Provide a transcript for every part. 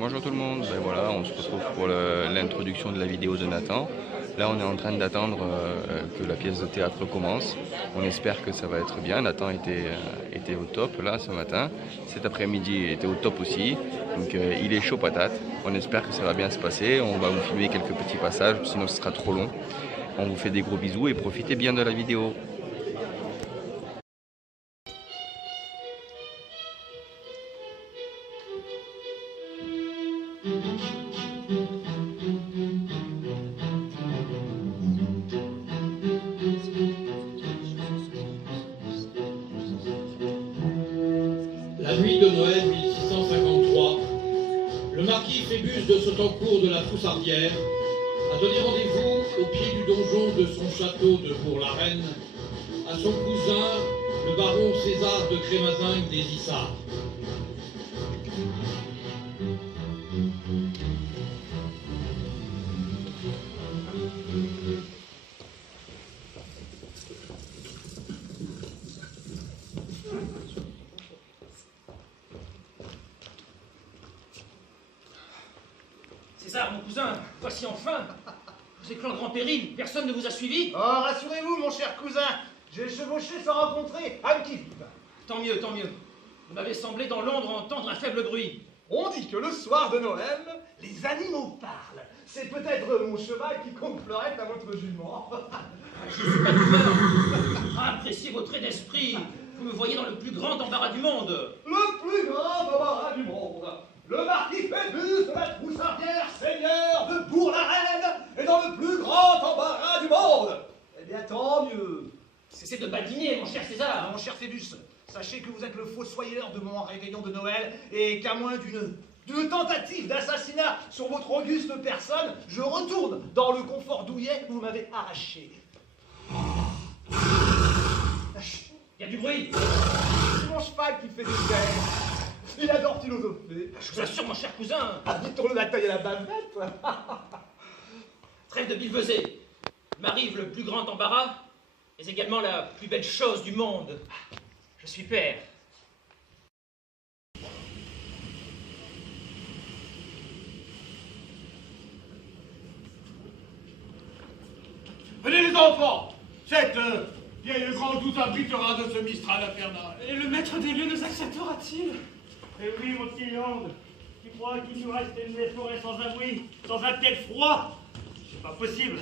Bonjour tout le monde, ben voilà, on se retrouve pour l'introduction de la vidéo de Nathan. Là on est en train d'attendre que la pièce de théâtre commence. On espère que ça va être bien. Nathan était au top là ce matin. Cet après-midi il était au top aussi. Donc il est chaud patate. On espère que ça va bien se passer. On va vous filmer quelques petits passages, sinon ce sera trop long. On vous fait des gros bisous et profitez bien de la vidéo. La nuit de Noël 1653, le marquis Phébus de Sautancourt de la Foussardière a donné rendez-vous au pied du donjon de son château de Bourg-la-Reine à son cousin, le baron César de Crémazingue des Issards. César, mon cousin, voici enfin. Vous êtes en grand péril, personne ne vous a suivi? Oh, rassurez-vous, mon cher cousin, j'ai chevauché sans rencontrer un qui vive. Tant mieux, tant mieux. Vous m'avez semblé dans l'ombre entendre un faible bruit. On dit que le soir de Noël, les animaux parlent. C'est peut-être mon cheval qui compte fleurette à votre jument. Je ne suis pas d'humeur. Appréciez vos traits d'esprit. Vous me voyez dans le plus grand embarras du monde. Le plus grand embarras du monde. Le marquis Phébus de la Troussardière, seigneur de Bourg-la-Reine, est dans le plus grand embarras du monde. Eh bien, tant mieux. Cessez de badiner, mon cher César. Mon cher Phébus, sachez que vous êtes le fossoyeur de mon réveillon de Noël et qu'à moins d'une tentative d'assassinat sur votre auguste personne, je retourne dans le confort douillet que vous m'avez arraché. Il y a du bruit. C'est mon cheval qui fait des airs. Il adore philosopher. Je vous assure, mon cher cousin. Dit-on la taille à la bavette. Trêve de billevesée. Il m'arrive le plus grand embarras, mais également la plus belle chose du monde. Je suis père. Venez les enfants! Cette vieille grande douce abritera de ce Mistral infernal. Et le maître des lieux nous acceptera-t-il? Eh oui, mon petit Land, tu crois qu'il nous reste une forêt sans abri, sans un tel froid? C'est pas possible.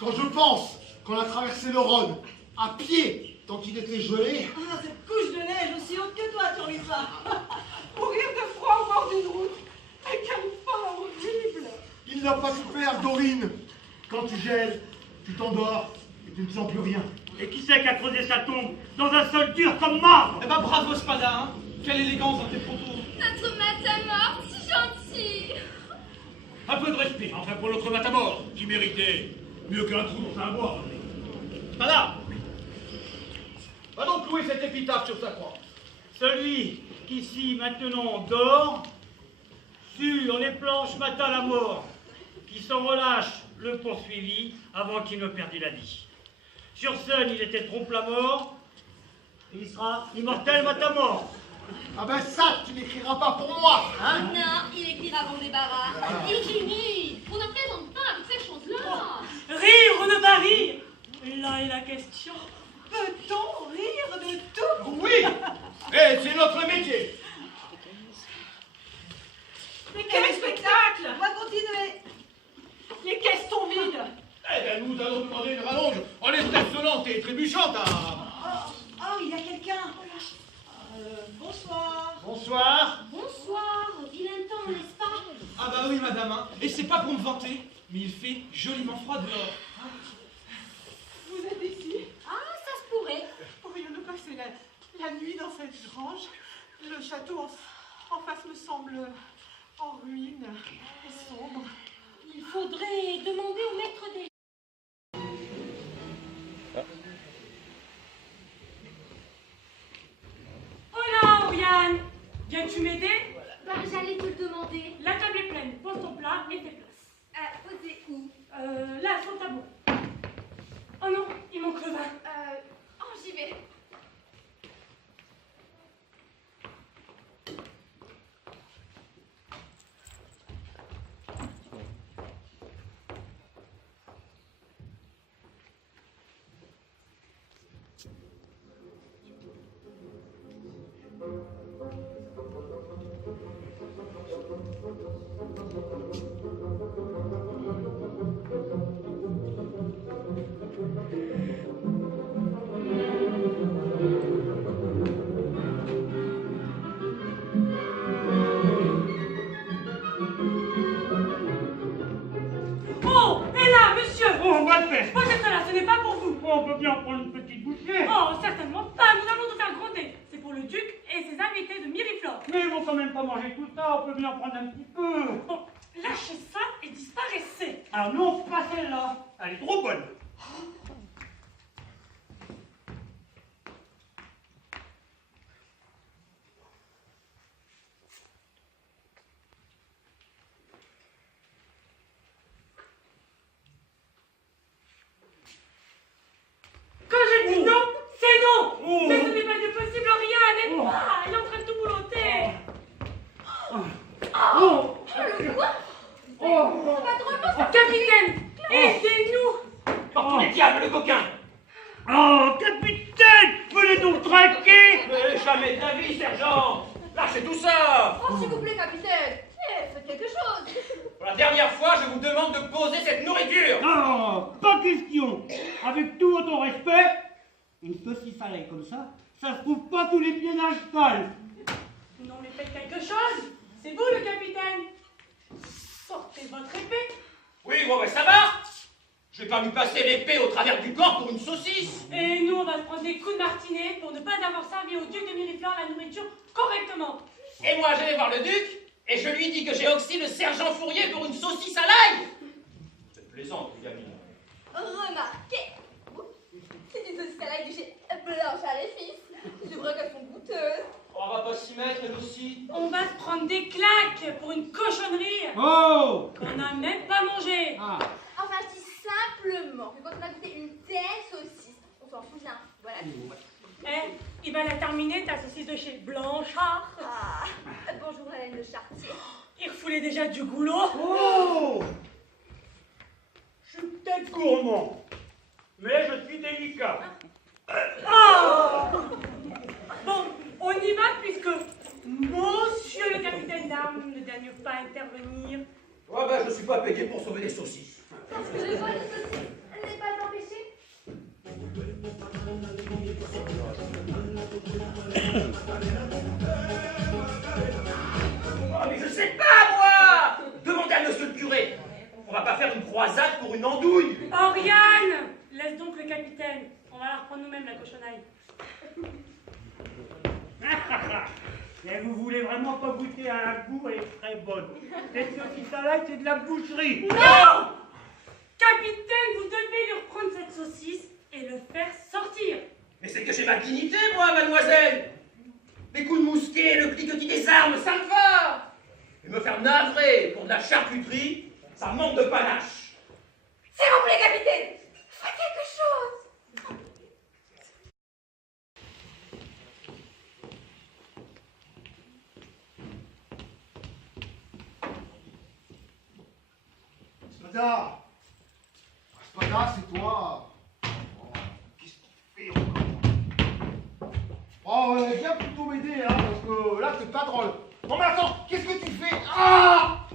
Quand je pense qu'on a traversé le Rhône à pied tant qu'il était gelé, Ah, cette couche de neige aussi haute que toi, Turlupa. Mourir de froid au bord d'une route. Mais quelle fin horrible. il n'a pas souffert, Dorine. Quand tu gèles, tu t'endors et tu ne sens plus rien. Et qui c'est qui a creusé sa tombe dans un sol dur comme marbre? Eh ben bravo, Spada, hein. Quelle élégance dans tes propos. Notre matamor, si gentil. Un peu de respect, enfin pour l'autre matamor, qui méritait mieux qu'un trou dans un bois. Madame, va donc clouer cette épitaphe sur sa croix. Celui qu'ici maintenant dort, sur les planches mata la mort, qui sans relâche le poursuivit avant qu'il ne perdît la vie. Sur scène, il était trompe la mort, et il sera immortel matamor. Ah ben ça, tu n'écriras pas pour moi, hein? Non, il écrira bon débarras. Virginie, on ne plaisante pas avec ces choses-là. Rire ou ne pas rire? Là est la question. Peut-on rire de tout? Oui! Et c'est notre métier! Mais quel spectacle! On va continuer. Les caisses sont vides. Eh bien, nous allons demander une rallonge en espèces sonnantes et trébuchantes à... Oh, il y a quelqu'un. Bonsoir. Bonsoir. Bonsoir, vilain temps, n'est-ce pas? Ah bah oui, madame, hein. Et c'est pas pour me vanter, mais il fait joliment froid dehors. Vous êtes ici? Ah, ça se pourrait. Pourrions-nous passer la nuit dans cette grange? Le château en face me semble en ruine et sombre. Il faudrait demander au maître des... Hola, Oriane. Viens-tu m'aider? Bah, j'allais te le demander. La table est pleine. Pose ton plat et fais place. Posez où? Là, sur le tableau. Oh non, il manque le vin. Oh, j'y vais. n'est pas pour vous. On peut bien prendre une petite bouchée. Oh, certainement pas. Nous allons nous faire gronder. C'est pour le duc et ses invités de Miriflore. Mais ils vont quand même pas manger tout ça, on peut bien prendre un petit peu. Bon, lâchez ça et disparaissez. Ah non, pas celle-là. Elle est trop bonne. Quand je dis non, c'est non. Oh. Mais ce n'est pas possible, rien n'est pas. Il est en train de tout boulotter. Oh. Le quoi Pas drôlement, ça. Capitaine, aidez-nous. Par tous les diables, le coquin! Oh, capitaine, venez donc traquer. Mais jamais de la vie, sergent! Lâchez tout ça! Oh, s'il vous plaît, capitaine. Faites quelque chose. Pour la dernière fois, je vous demande de poser cette nourriture! Ah, pas question. Avec tout votre respect, une saucisse salée comme ça se trouve pas sous les pieds d'un cheval. Non, mais faites quelque chose. C'est vous le capitaine. Sortez votre épée. Oui, bon, ben ça va! Je vais pas lui passer l'épée au travers du corps pour une saucisse! Et nous, on va se prendre des coups de martinet pour ne pas avoir servi au duc de Miriflore la nourriture correctement. Et moi, je vais voir le duc, et je lui dis que j'ai oxy le sergent Fourier pour une saucisse à l'ail! C'est plaisant, les gamines. Remarquez. C'est une saucisse à l'ail de chez Blanche à les fils. C'est vrai qu'elles sont goûteuses. On va pas s'y mettre, elle aussi. On va se prendre des claques pour une cochonnerie Oh. qu'on n'a même pas mangée. Ah. Enfin, je dis simplement que quand on a goûté une telle saucisse, on s'en souvient. Voilà tout. Eh, il va la terminer ta saucisse de chez Blanchard. Ah, bonjour la laine de Chartier. Il refoulait déjà du goulot. Oh. Je suis peut-être gourmand, mais je suis délicat. Oh. Bon, on y va puisque monsieur le capitaine d'armes ne daigne pas intervenir. Ouais, ben, je suis pas payé pour sauver des saucisses. Parce que le vol de saucisse n'est pas empêché. Oh, mais je sais pas, moi! Demandez à monsieur le curé. On va pas faire une croisade pour une andouille. Oriane, laisse donc le capitaine. On va la reprendre nous-mêmes, la cochonaille. Et vous voulez vraiment pas goûter à un goût, elle est très bonne. Cette saucisse à l'ail, c'est de la boucherie. Non! Capitaine, vous devez lui reprendre cette saucisse et le faire sortir. Mais c'est que j'ai ma dignité, moi, mademoiselle. Les coups de mousquet, le cliquetis des armes, ça me va. Et me faire navrer pour de la charcuterie, ça manque de panache. S'il vous plaît, capitaine, faites quelque chose. Spada! Spada, c'est toi! Oh, qu'est-ce qu'il fait encore? Oh, viens plutôt m'aider, hein, parce que là, c'est pas drôle. Non, mais attends, qu'est-ce que tu fais? Ah!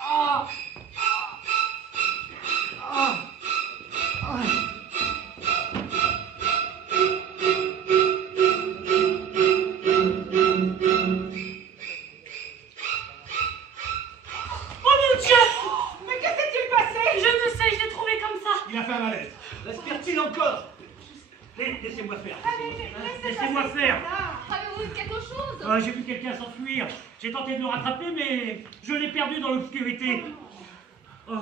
Ah! Ah! Ah! Oh mon Dieu! Mais que s'est-il passé? Je ne sais, je l'ai trouvé comme ça. Il a fait un malaise. Respire-t-il encore? Laissez-moi faire. Allez, Laissez-moi faire. Avez-vous vu quelque chose? Ah, j'ai vu quelqu'un s'enfuir. J'ai tenté de le rattraper, mais je l'ai perdu dans l'obscurité. Oh,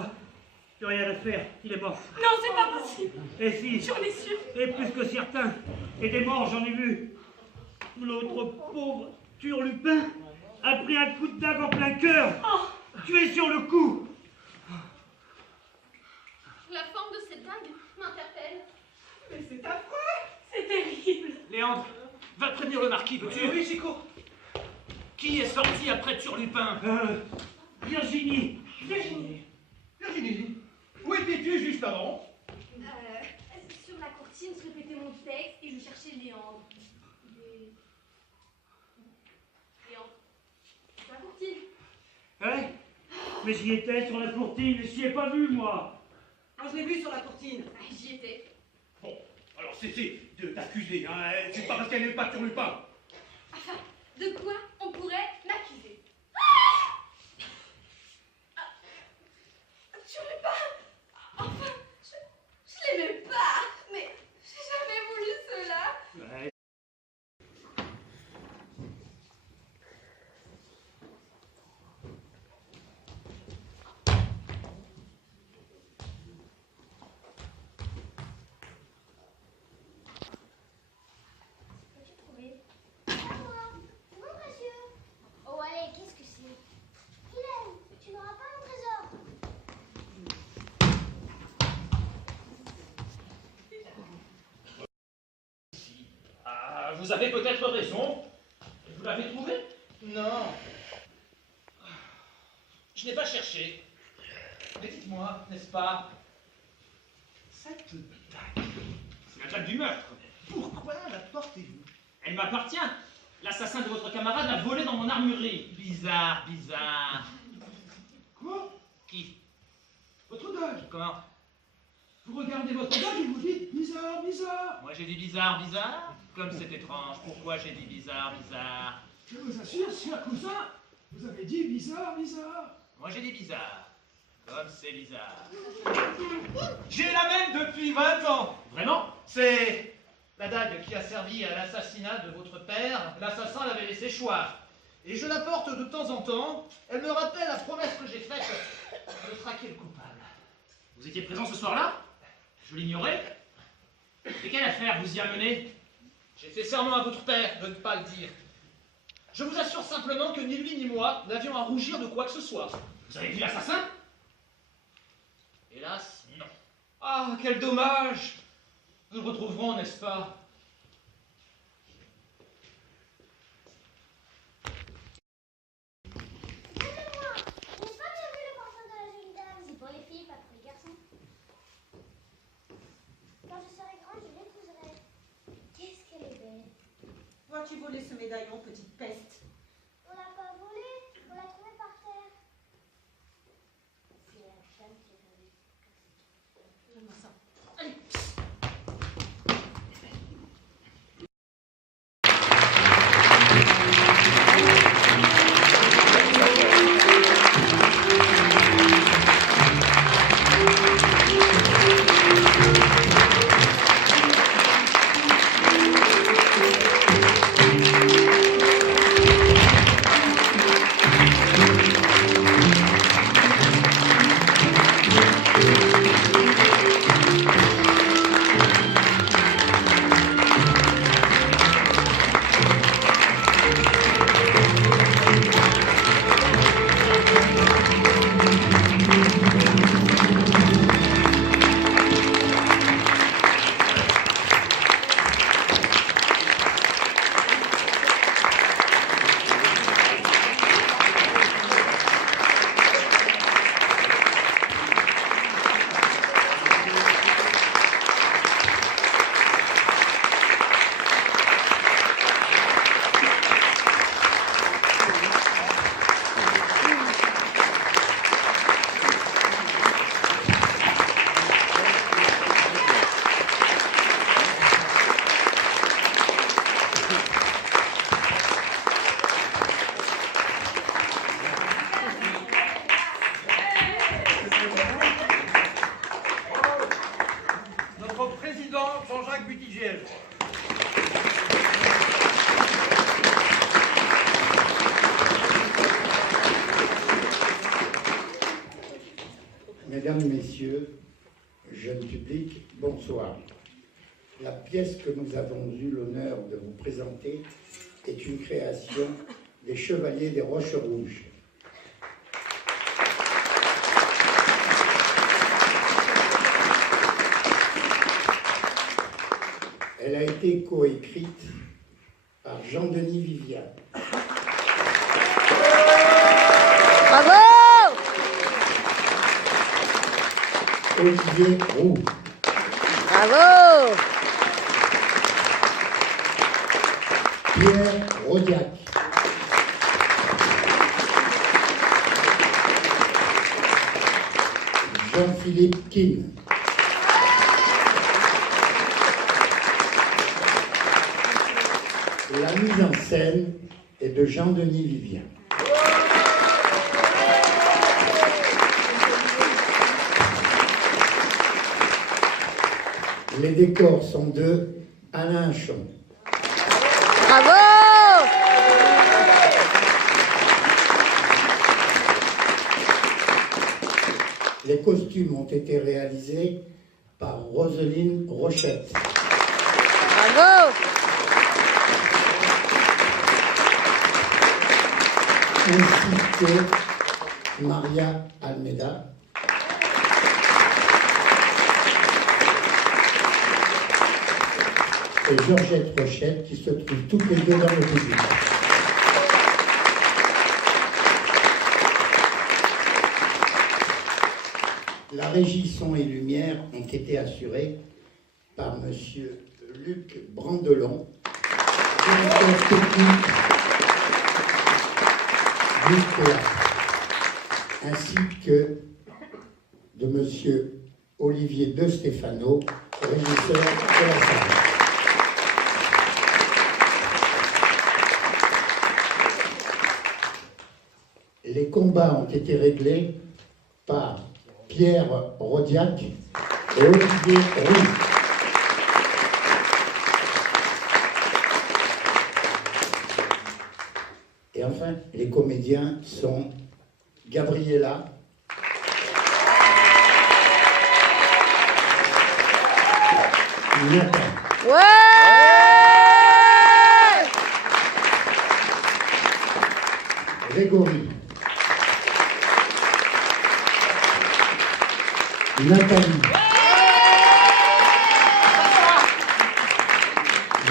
plus rien à faire. Il est mort. Non, c'est pas possible. Et si, J'en ai sûr. et plus que certains. Et des morts, j'en ai vu. L'autre pauvre Turlupin a pris un coup de dague en plein cœur. Oh. Tué sur le coup. La forme de cette dague m'interpelle. Mais c'est affreux. C'est terrible. Léandre, va prévenir le marquis, veux-tu? Oui, Chico. Qui est sorti après Turlupin? Virginie. Virginie. Virginie, où étais-tu juste avant? Sur la courtine, je répétais mon texte et je cherchais Léandre. Léandre. Sur la courtine. Ouais, mais j'y étais sur la courtine, je n'y ai pas vu, moi. Moi, je l'ai vu sur la courtine. Ah, j'y étais. Bon, alors cessez de t'accuser, hein. C'est pas parce qu'elle n'aime pas Turlupin. Enfin, de quoi on pourrait m'accuser? Turlupin! Enfin, je l'aimais pas! vous avez peut-être raison. Vous l'avez trouvé? Non. Je n'ai pas cherché. Mais dites-moi, n'est-ce pas, cette dague, C'est la dague du meurtre. pourquoi la portez-vous? Elle m'appartient. L'assassin de votre camarade l'a volée dans mon armurerie. Bizarre, bizarre. Quoi? Qui? Votre dague? Comment? Vous regardez votre dague et vous dites bizarre, bizarre. Moi j'ai dit bizarre, bizarre? Comme c'est étrange. Pourquoi j'ai dit bizarre, bizarre? Je vous assure, sieur cousin, vous avez dit bizarre, bizarre. Moi j'ai dit bizarre. Comme c'est bizarre. J'ai la même depuis 20 ans. Vraiment? C'est la dague qui a servi à l'assassinat de votre père. L'assassin l'avait laissé choir. Et je la porte de temps en temps. Elle me rappelle la promesse que j'ai faite de traquer le coupable. Vous étiez présent ce soir-là? Je l'ignorais. Et quelle affaire vous y a mené? J'ai fait serment à votre père de ne pas le dire. Je vous assure simplement que ni lui ni moi n'avions à rougir de quoi que ce soit. Vous avez vu l'assassin? Hélas, non. Ah, quel dommage! Nous le retrouverons, n'est-ce pas? Excusez-moi, je n'ai pas bien vu le portrait de la jeune dame. C'est pour les filles, pas pour les garçons. Quand je serai grande, je l'épouserai. Qu'est-ce qu'elle est belle. Vois-tu voler ce médaillon, petite peste? On l'a pas volé, on l'a trouvé par terre. C'est la dame qui est venue. Donne-moi ça. Allez. Notre président, Jean-Jacques Buttigieg. Mesdames, Messieurs, jeune public, bonsoir. La pièce que nous avons eu l'honneur de vous présenter est une création des Chevaliers des Roches Rouges. Elle a été coécrite par Jean-Denis Vivien. Bravo! Olivier Roux. Bravo! Pierre Rodiac. Jean-Philippe Kim. La mise en scène est de Jean-Denis Vivien. Les décors sont de Alain Chon. Bravo! Les costumes ont été réalisés par Roselyne Rochette. Bravo! Ainsi que Maria Almeida. et Georgette Rochette, qui se trouvent toutes les deux dans le public. La régie son et lumière ont été assurées par monsieur Luc Brandelon, directeur technique du théâtre, ainsi que de monsieur Olivier De Stefano, régisseur de la salle. Les combats ont été réglés par Pierre Rodiac et Olivier Roux. Et enfin, les comédiens sont Gabriella, Nathan, Grégory, Nathalie,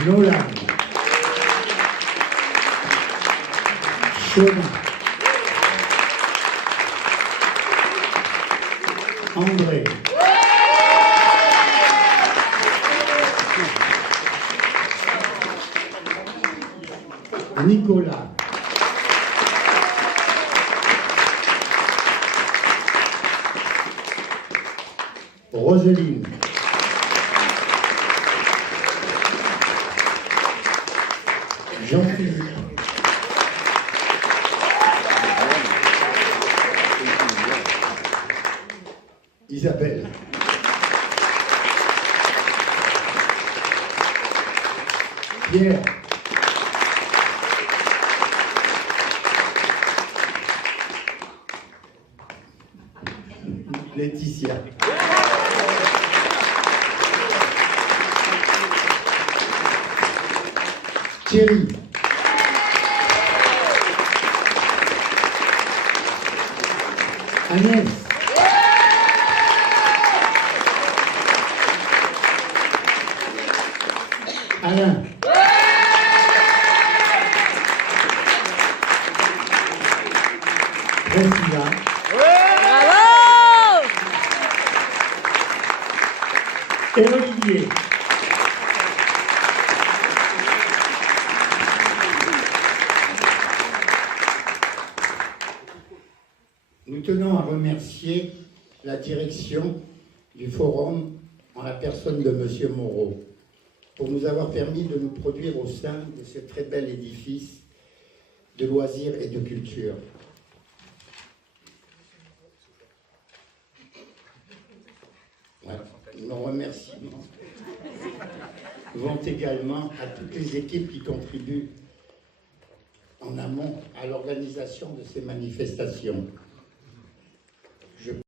Nolan, Chemin, André, Nicolas, Roselyne, Jean-Philippe, Isabelle, Pierre, Laetitia, Thierry, Agnès, Alain, Priscilla, et Olivier. Nous tenons à remercier la direction du forum en la personne de M. Moreau pour nous avoir permis de nous produire au sein de ce très bel édifice de loisirs et de culture. Voilà. Nos remerciements vont également à toutes les équipes qui contribuent en amont à l'organisation de ces manifestations.